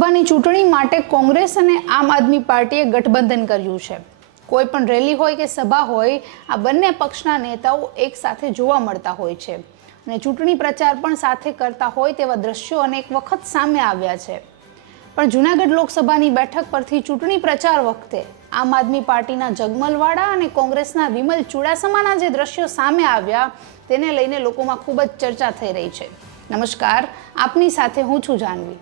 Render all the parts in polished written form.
લોકસભાની ચૂંટણી માટે કોંગ્રેસ અને આમ આદમી પાર્ટીએ ગઠબંધન કર્યું છે। કોઈ પણ રેલી હોય કે સભા હોય, આ બંને પક્ષના નેતાઓ એક સાથે જોવા મળતા હોય છે અને ચૂંટણી પ્રચાર પણ સાથે કરતા હોય તેવા દ્રશ્યો અનેક વખત સામે આવ્યા છે। પણ જૂનાગઢ લોકસભાની બેઠક પરથી ચૂંટણી પ્રચાર વખતે આમ આદમી પાર્ટીના જગમલ વાળા અને કોંગ્રેસના વિમલ ચુડાસમાના જે દ્રશ્યો સામે આવ્યા તેને લઈને લોકોમાં ખૂબ જ ચર્ચા થઈ રહી છે। નમસ્કાર, આપની સાથે હું છું જાનવી।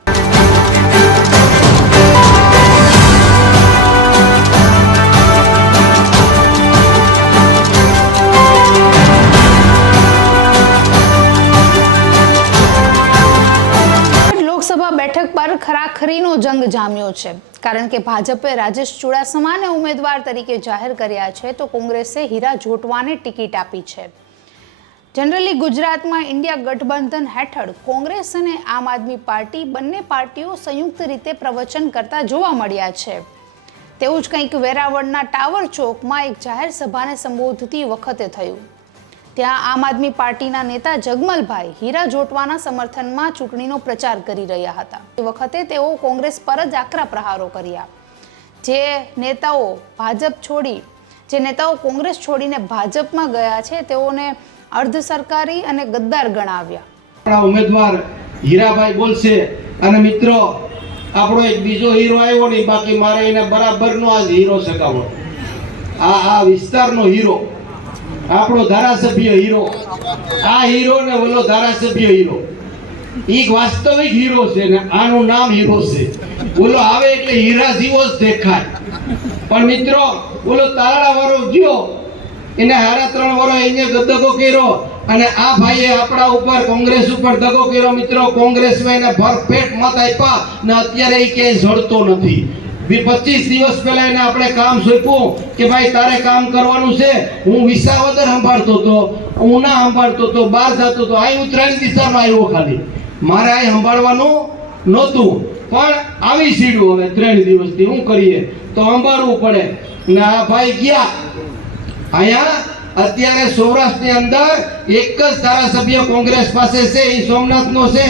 લોકસભા બેઠક પર ખરાખરીનો જંગ જામ્યો છે, કારણ કે ભાજપે રાજેશ ચુડાસમાને ઉમેદવાર તરીકે જાહેર કર્યા છે તો કોંગ્રેસે હીરા જોટવાને ટિકિટ આપી છે। જનરલી ગુજરાતમાં ઇન્ડિયા ગઠબંધન હેઠળ કોંગ્રેસ અને આમ આદમી પાર્ટી બંને પાર્ટીઓ સંયુક્ત રીતે પ્રવચન કરતા જોવા મળ્યા છે। તેવું જ કંઈક વેરાવળના ટાવર ચોકમાં એક જાહેર સભાને સંબોધતી વખતે થયું। ત્યાં આમ આદમી પાર્ટીના નેતા જગમલભાઈ હીરા જોટવાના સમર્થનમાં ચૂંટણીનો પ્રચાર કરી રહ્યા હતા। એ વખતે તેઓ કોંગ્રેસ પર જ આકરા પ્રહારો કર્યા। જે નેતાઓ કોંગ્રેસ છોડીને ભાજપમાં ગયા છે તેઓને અર્ધ સરકારી અને ગદ્દાર ગણાવ્યા। ઉમેદવાર હીરાભાઈ બોલશે અને મિત્રો આપણો એક બીજો હીરો આવ્યો નહીં, બાકી મારે એને બરાબરનો આ હીરો સગાવો, આ વિસ્તારનો હીરો, આપણો ધારાસભ્ય હીરો, આ હીરો ને ઓલો ધારાસભ્ય હીરો, એક વાસ્તવિક હીરો છે ને આનું નામ હીરો છે। ઓલો આવે એટલે હીરા જેવો જ દેખાય, પણ મિત્રો ઓલો તારડા વાળો ગયો એને 3.5 વર્ષ એને દગો કર્યો અને આ ભાઈએ આપણા ઉપર કોંગ્રેસ ઉપર દગો કર્યો। મિત્રો કોંગ્રેસમાં એને ભરપેટ મત આપ્યા ને અત્યારે એ ક્યાંય જડતો નથી। 25 દિવસ પહેલા એને આપણે કામ સોંપ્યું કે ભાઈ તારે કામ કરવાનું છે। હું વિસાવદર સંભાળતો હતો, ઉના સંભાળતો હતો, બહાર જતો હતો, આ ઉત્તરાયણ દિશામાં આવ્યો, ખાલી મારે આ સંભાળવાનું નહોતું, પણ આવી સીડું હવે 3 દિવસથી શું કરીએ તો સંભાળવું પડે ને આ ભાઈ ગયા। અહીંયા અત્યારે સૌરાષ્ટ્રની અંદર એક જ ધારાસભ્ય કોંગ્રેસ પાસે છે, એ સોમનાથનો છે,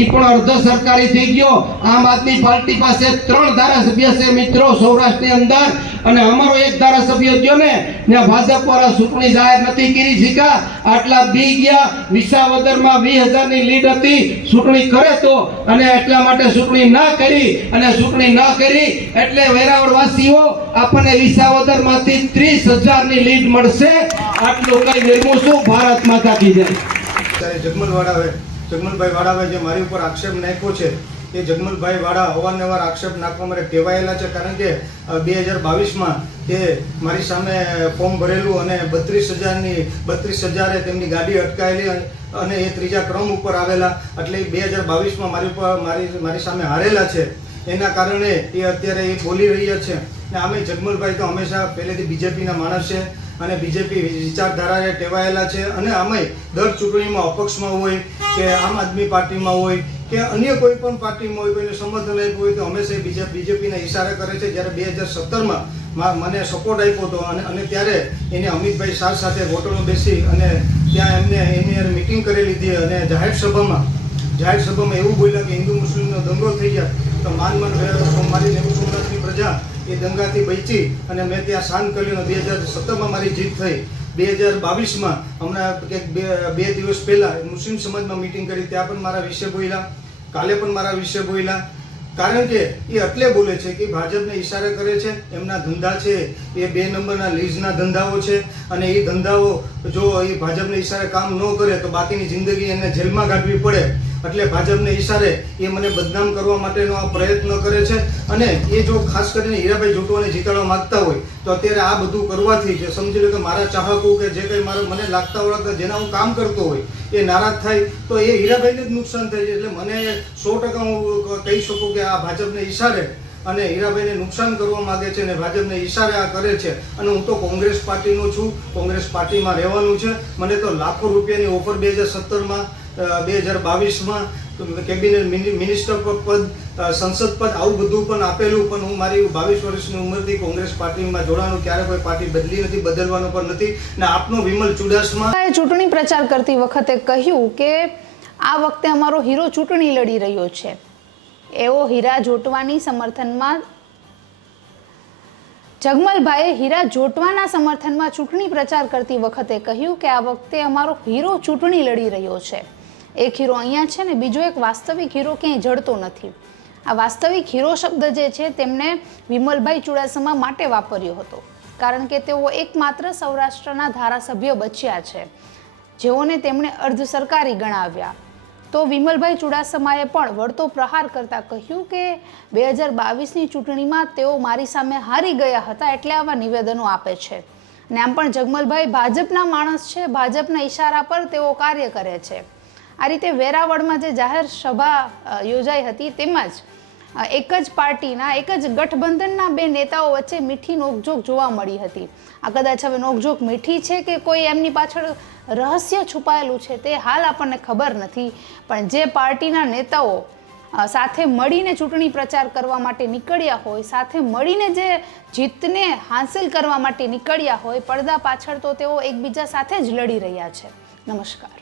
એ પણ અર્ધ સરકારી થઈ ગયો। આમ આદમી પાર્ટી પાસે 3 ધારાસભ્ય છે મિત્રો સૌરાષ્ટ્રની અંદર, અને અમારો એક ધારાસભ્ય ગયો ને ત્યાં ભાજપ વાળા ચૂંટણી જાહેર નથી કરી શકા, આટલા બી ગયા। વિસાવદરમાં 20,000 ની લીડ હતી, ચૂંટણી કરે તો, અને એટલા માટે ચૂંટણી ના કરી એટલે વેરાવળ વાસીઓ આપણને વિસાવદરમાંથી 30,000 ની લીડ મળશે। આટલું કઈ નિર્મું છું, ભારત માતા કી જય। જગમલભાઈ વાળાએ જે મારી ઉપર આક્ષેપ નાખ્યો છે એ જગમલભાઈ વાળા અવારનવાર આક્ષેપ નાખવા માટે ટેવાયેલા છે, કારણ કે 2022માં તે મારી સામે ફોર્મ ભરેલું અને 32,000 તેમની ગાડી અટકાયેલી અને એ 3જા ક્રમ ઉપર આવેલા, એટલે 2022માં મારી સામે હારેલા છે। એના કારણે એ અત્યારે એ બોલી રહ્યા છે ને આમે જગમલભાઈ તો હંમેશા પહેલેથી બીજેપીના માણસ છે અને બીજેપી વિચારધારાએ ટેવાયેલા છે, અને આમે દર ચૂંટણીમાં અપક્ષમાં હોય કે આમ આદમી પાર્ટીમાં હોય કે અન્ય કોઈ પણ પાર્ટીમાં હોય, કોઈને સમર્થન આપ્યું હોય તો હંમેશા બીજેપીના ઇશારા કરે છે। જ્યારે 2017માં મને સપોર્ટ આપ્યો હતો અને ત્યારે એને અમિતભાઈ શાહ સાથે હોટલમાં બેસી અને ત્યાં એની મિટિંગ કરી લીધી અને જાહેર સભામાં એવું બોલ્યા કે હિન્દુ મુસ્લિમનો દંગો થઈ ગયા તો મારી સોમનાથની પ્રજા એ દંગાથી બચી અને મેં ત્યાં શાંત કર્યું। 2017માં મારી જીત થઈ। 2022માં હમણાં બે દિવસ પહેલા મુસ્લિમ સમાજમાં મિટિંગ કરી, ત્યાં પણ મારા વિશે બોલ્યા, કાલે પણ મારા વિશે બોલ્યા, કારણ કે એ એટલે બોલે છે કે ભાજપને ઈશારે કરે છે। એમના ધંધા છે એ 2 નંબરના લીઝના ધંધાઓ છે, અને એ ધંધાઓ જો એ ભાજપને ઈશારે કામ ન કરે તો બાકીની જિંદગી એને જેલમાં કાઢવી પડે, એટલે ભાજપને ઈશારે એ મને બદનામ કરવા માટેનો આ પ્રયત્ન કરે છે। અને એ જો ખાસ કરીને હીરાભાઈ જોટવાને જીતાડવા માંગતા હોય તો અત્યારે આ બધું કરવાથી જે સમજી લો કે મારા ચાહકો કે જે કંઈ મને લાગતા હોય કે જેના હું કામ કરતો હોય એ નારાજ થાય તો એ હીરાભાઈને જ નુકસાન થાય છે। એટલે મને 100% હું કહી શકું કે આ ભાજપને ઈશારે અને હીરાભાઈને નુકસાન કરવા માંગે છે અને ભાજપને ઈશારે આ કરે છે। અને હું તો કોંગ્રેસ પાર્ટીનો છું, કોંગ્રેસ પાર્ટીમાં રહેવાનું છે। મને તો લાખો રૂપિયાની ઓફર 2017માં 2022માં કેબિનેટ મિનિસ્ટર પદ, સંસદ પદ, આવું બધું પણ આપેલું, પણ હું મારી 22 વર્ષની ઉંમરથી કોંગ્રેસ પાર્ટીમાં જોડાવાનું, ક્યારે કોઈ પાર્ટી બદલી નથી, બદલવાનો પણ નથી। ને આપનો વિમલ ચુડાસમા ચૂંટણી પ્રચાર કરતી વખતે કહ્યું કે આ વખતે અમારો હીરો ચૂંટણી લડી રહ્યો છે। એવો હીરા જોટવાની સમર્થનમાં જગમલભાઈએ હીરા જોટવાના સમર્થનમાં ચૂંટણી પ્રચાર કરતી વખતે કહ્યું કે આ વખતે અમારો હીરો ચૂંટણી લડી રહ્યો છે. એક હીરો અહીંયા છે ને બીજો એક વાસ્તવિક હીરો ક્યાંય જડતો નથી. આ વાસ્તવિક હીરો શબ્દ જે છે તેમણે વિમલભાઈ ચુડાસમા માટે વાપર્યો હતો, કારણ કે તેઓ એકમાત્ર સૌરાષ્ટ્રના ધારાસભ્ય બચ્યા છે જેઓને તેમણે અર્ધ સરકારી ગણાવ્યા. તો વિમલભાઈ ચુડાસમાએ પણ વળતો પ્રહાર કરતા કહ્યું કે 2022ની ચૂંટણીમાં તેઓ મારી સામે હારી ગયા હતા એટલે આવા નિવેદનો આપે છે. ને આમ પણ જગમલભાઈ ભાજપના માણસ છે, ભાજપના ઈશારા પર તેઓ કાર્ય કરે છે. આ રીતે વેરાવળમાં જે જાહેર સભા યોજાઈ હતી તેમાં જ એક જ પાર્ટીના, એક જ ગઠબંધનના બે નેતાઓ વચ્ચે મીઠી નોકઝોક જોવા મળી હતી. આ કદાચ હવે નોકઝોક મીઠી છે કે કોઈ એમની પાછળ રહસ્ય છુપાયેલું છે તે હાલ આપણને ખબર નથી, પણ જે પાર્ટીના નેતાઓ સાથે મળીને ચૂંટણી પ્રચાર કરવા માટે નીકળ્યા હોય, સાથે મળીને જે જીતને હાંસલ કરવા માટે નીકળ્યા હોય, પડદા પાછળ તો તેઓ એકબીજા સાથે જ લડી રહ્યા છે. નમસ્કાર.